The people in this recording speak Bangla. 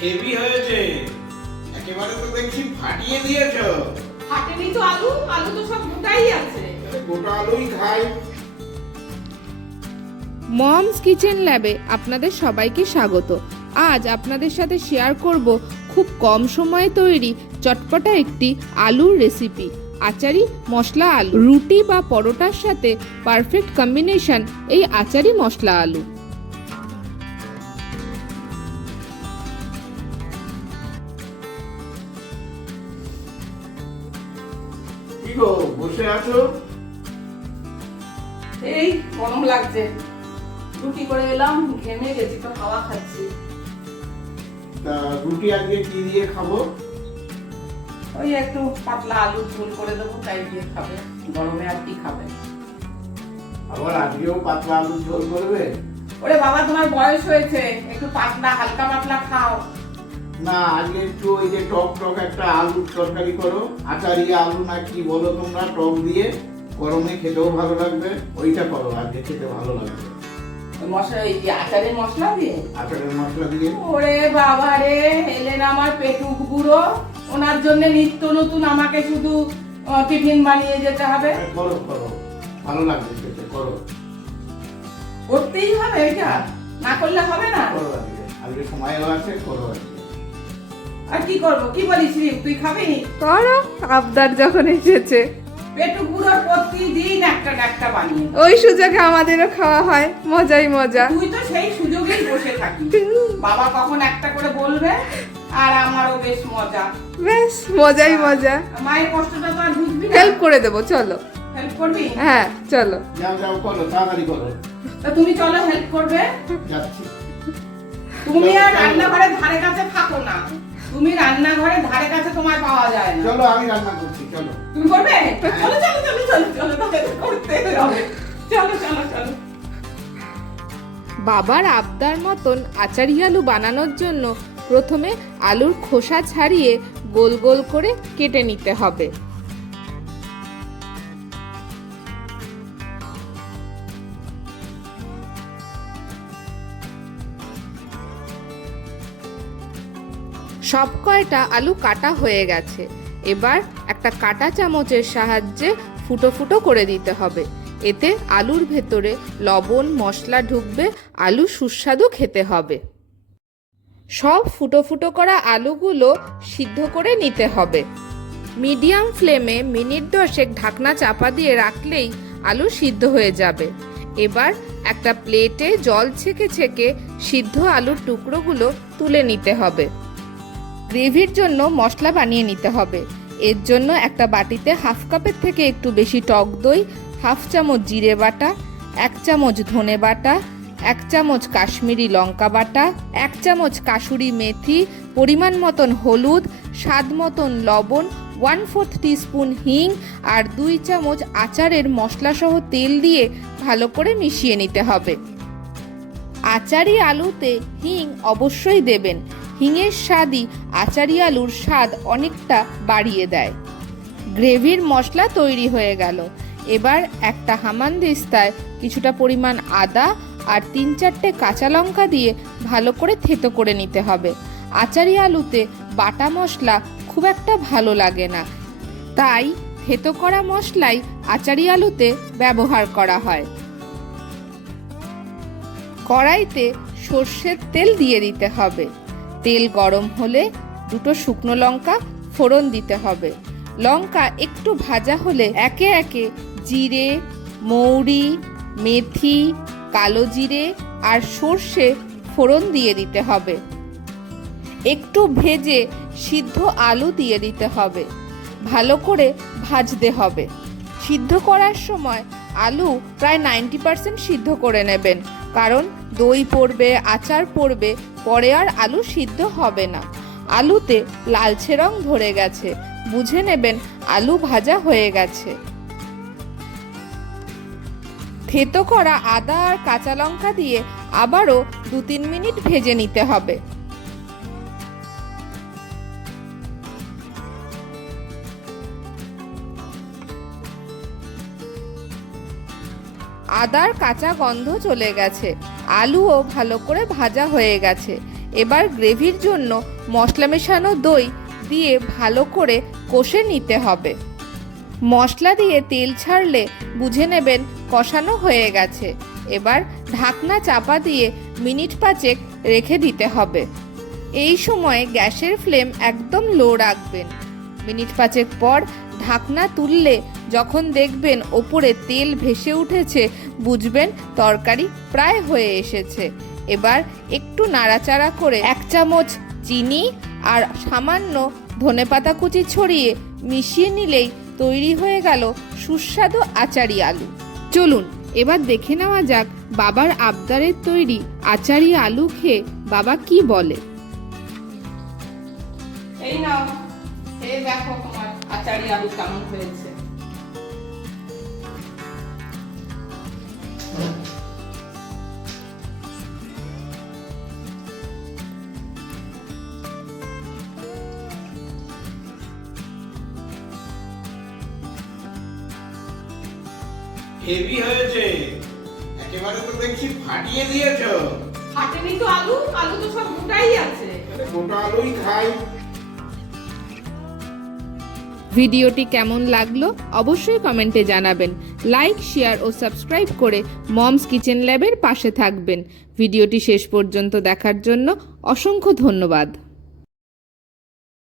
হেভি হয়েছে। একেবারে তো দেখছি ফাটিয়ে দিয়েছ। হাটেনি তো আলু? আলু তো সব গোটাই আছে। গোটা আলুই খাই। মমস কিচেন ল্যাবে আপনাদের সবাইকে স্বাগত। আজ আপনাদের সাথে শেয়ার করব খুব কম সময়ে তৈরি চটপটা একটি আলুর রেসিপি। আচারি মশলা আলু। রুটি বা পরোটার সাথে পারফেক্ট কম্বিনেশন এই আচারি মশলা আলু। বসে আছো? এই গরম লাগছে। রুটি করে এলাম ঘেমে গেছি তো হাওয়া খাচ্ছি। তা রুটি আজকে কি দিয়ে খাব? ওই একটু পাতলা আলু ঝোল করে দেবো তাই দিয়ে খাবে। গরমে আর কি খাবে? আবার আজকেও পাতলা আলুর ঝোল করবে? ওরে বাবা তোমার বয়স হয়েছে। একটু পাতলা হালকা পাতলা খাও। না আজকে একটু ওই যে টক টক একটা আলুর তরকারি করো। আচারি আলু না কি বলো তোমরা টক দিয়ে গরমে খেতেও ভালো লাগবে ওইটা করো আজকে খেতে ভালো লাগবে। মশলা এই আচারের মশলা দিয়ে? আচারের মশলা দিয়ে। ওরে বাবা রে এলেন আমার পেটুক বুড়ো। ওনার জন্য নিত্য নতুন আমাকে শুধু টিফিন বানিয়ে যেতে হবে। করো করো। ভালো লাগবে খেতে করো। করতেই হবে এটা। না করলে হবে না। করো আজকে সময়ও আছে করো আজকে। আর কি করব? কি বলিস রে? তুই খাবি? করো আবদার যখন এসেছে। পেটুক বুড়োর প্রতিদিন একটা একটা বানিয়ে ওই সুযোগে আমাদেরও খাওয়া হয় মজাই মজা। তুই তো সেই সুযোগেই বসে থাকিস। বাবা কখন একটা করে বলবে আর আমারও বেশ মজা। বেশ মজাই মজা। মায়ের কষ্টটা তো আর বুঝবি হেল্প করে দেবো চলো। হেল্প করবি? হ্যাঁ চলো। যাও যাও করো তাড়াতাড়ি করো। তা তুমি চলো হেল্প করবে। যাচ্ছি। তুমি আর রান্নাঘরের ধারে কাছে থাকো না। তুমি রান্নাঘরের ধারে কাছে তোমার পাওয়া যায় না। চলো আমি রান্না করছি চলো। তুমি করবে? চলো চলো চলো চলো চলো তাহলে করতে হবে। চলো চলো চলো। বাবার আবদার মতন আচারি আলু বানানোর জন্য প্রথমে আলুর খোসা ছাড়িয়ে গোল গোল করে কেটে নিতে হবে। সব কয়টা আলু কাটা হয়ে গেছে। এবার একটা কাটা চামচের সাহায্যে ফুটো ফুটো করে দিতে হবে। এতে আলুর ভেতরে লবণ, মশলা ঢুকবে, আলু সুস্বাদু খেতে হবে। সব ফুটো ফুটো করা আলুগুলো সিদ্ধ করে নিতে হবে। মিডিয়াম ফ্লেমে মিনিট দশেক ঢাকনা চাপা দিয়ে রাখলেই আলু সিদ্ধ হয়ে যাবে। এবার একটা প্লেটে জল ছেঁকে ছেঁকে সিদ্ধ আলুর টুকরোগুলো তুলে নিতে হবে। গ্রেভির জন্য মশলা বানিয়ে নিতে হবে। এর জন্য একটা বাটিতে হাফ কাপের থেকে একটু বেশি টক দই, হাফ চামচ জিরে বাটা, এক চামচ ধনে বাটা, এক চামচ কাশ্মীরি লঙ্কা বাটা, এক চামচ কাসুরি মেথি, পরিমাণ মতন হলুদ, স্বাদ মতন লবণ, ওয়ান ফোর্থ টিস্পুন হিং আর দুই চামচ আচারের মশলাসহ তেল দিয়ে ভালো করে মিশিয়ে নিতে হবে। আচারি আলুতে হিং অবশ্যই দেবেন। হিঙের স্বাদই আচারি আলুর স্বাদ অনেকটা বাড়িয়ে দেয়। গ্রেভির মশলা তৈরি হয়ে গেল। এবার একটা হামানদিস্তায় কিছুটা পরিমাণ আদা আর তিন চারটে কাঁচা লঙ্কা দিয়ে ভালো করে থেতো করে নিতে হবে। আচারি আলুতে বাটা মশলা খুব একটা ভালো লাগে না। তাই থেতো করা মশলাই আচারি আলুতে ব্যবহার করা হয়। কড়াইতে সর্ষের তেল দিয়ে দিতে হবে। তেল গরম হলে দুটো শুকনো লঙ্কা ফোড়ন দিতে হবে। লঙ্কা একটু ভাজা হলে একে একে জিরে, মৌরি, মেথি, কালো জিরে আর সর্ষে ফোড়ন দিয়ে দিতে হবে। একটু ভেজে সিদ্ধ আলু দিয়ে দিতে হবে। ভালো করে ভাজতে হবে। সিদ্ধ করার সময় আলু প্রায় নাইনটি পার্সেন্ট সিদ্ধ করে নেবেন। কারণ দই পড়বে, আচার পড়বে, পরে আর আলু সিদ্ধ হবে না। আলুতে লালচে রং ধরে গেছে। বুঝে নেবেন, আলু ভাজা হয়ে গেছে। থেতো করা আদা আর কাঁচা লঙ্কা দিয়ে আবারও দু তিন মিনিট ভেজে নিতে হবে। আদার কাঁচা গন্ধ চলে গেছে। আলুও ভালো করে ভাজা হয়ে গেছে। এবার গ্রেভির জন্য মশলা মেশানো দই দিয়ে ভালো করে কষে নিতে হবে। মশলা দিয়ে তেল ছাড়লে বুঝে নেবেন কষানো হয়ে গেছে। এবার ঢাকনা চাপা দিয়ে মিনিট পাঁচেক রেখে দিতে হবে। এই সময় গ্যাসের ফ্লেম একদম লো রাখবেন। মিনিট পাঁচেক পর ঢাকনা তুললে যখন দেখবেন ওপরে তেল ভেসে উঠেছে, বুঝবেন তরকারি প্রায় হয়ে এসেছে। এবার একটু নাড়াচাড়া করে এক চামচ চিনি আর সামান্য ধনেপাতা কুচি ছড়িয়ে মিশিয়ে নিলেই তৈরি হয়ে গেল সুস্বাদু আচারি আলু। চলুন, এবার দেখে নেওয়া যাক বাবার আবদারের তৈরি আচারি আলু খেয়ে বাবা কি বলে। এই দেখো তোমার আচারি আলু কেমন হয়েছে। হেভি হয়েছে। একেবারে তো দেখছি ফাটিয়ে দিয়েছ। ফাটেনি তো আলু আলু তো সব গোটাই আছে। গোটা আলুই খাই। ভিডিওটি কেমন লাগল অবশ্যই কমেন্টে জানাবেন। লাইক, শেয়ার ও সাবস্ক্রাইব করে মমস কিচেন ল্যাবের পাশে থাকবেন। ভিডিওটি শেষ পর্যন্ত দেখার জন্য অসংখ্য ধন্যবাদ।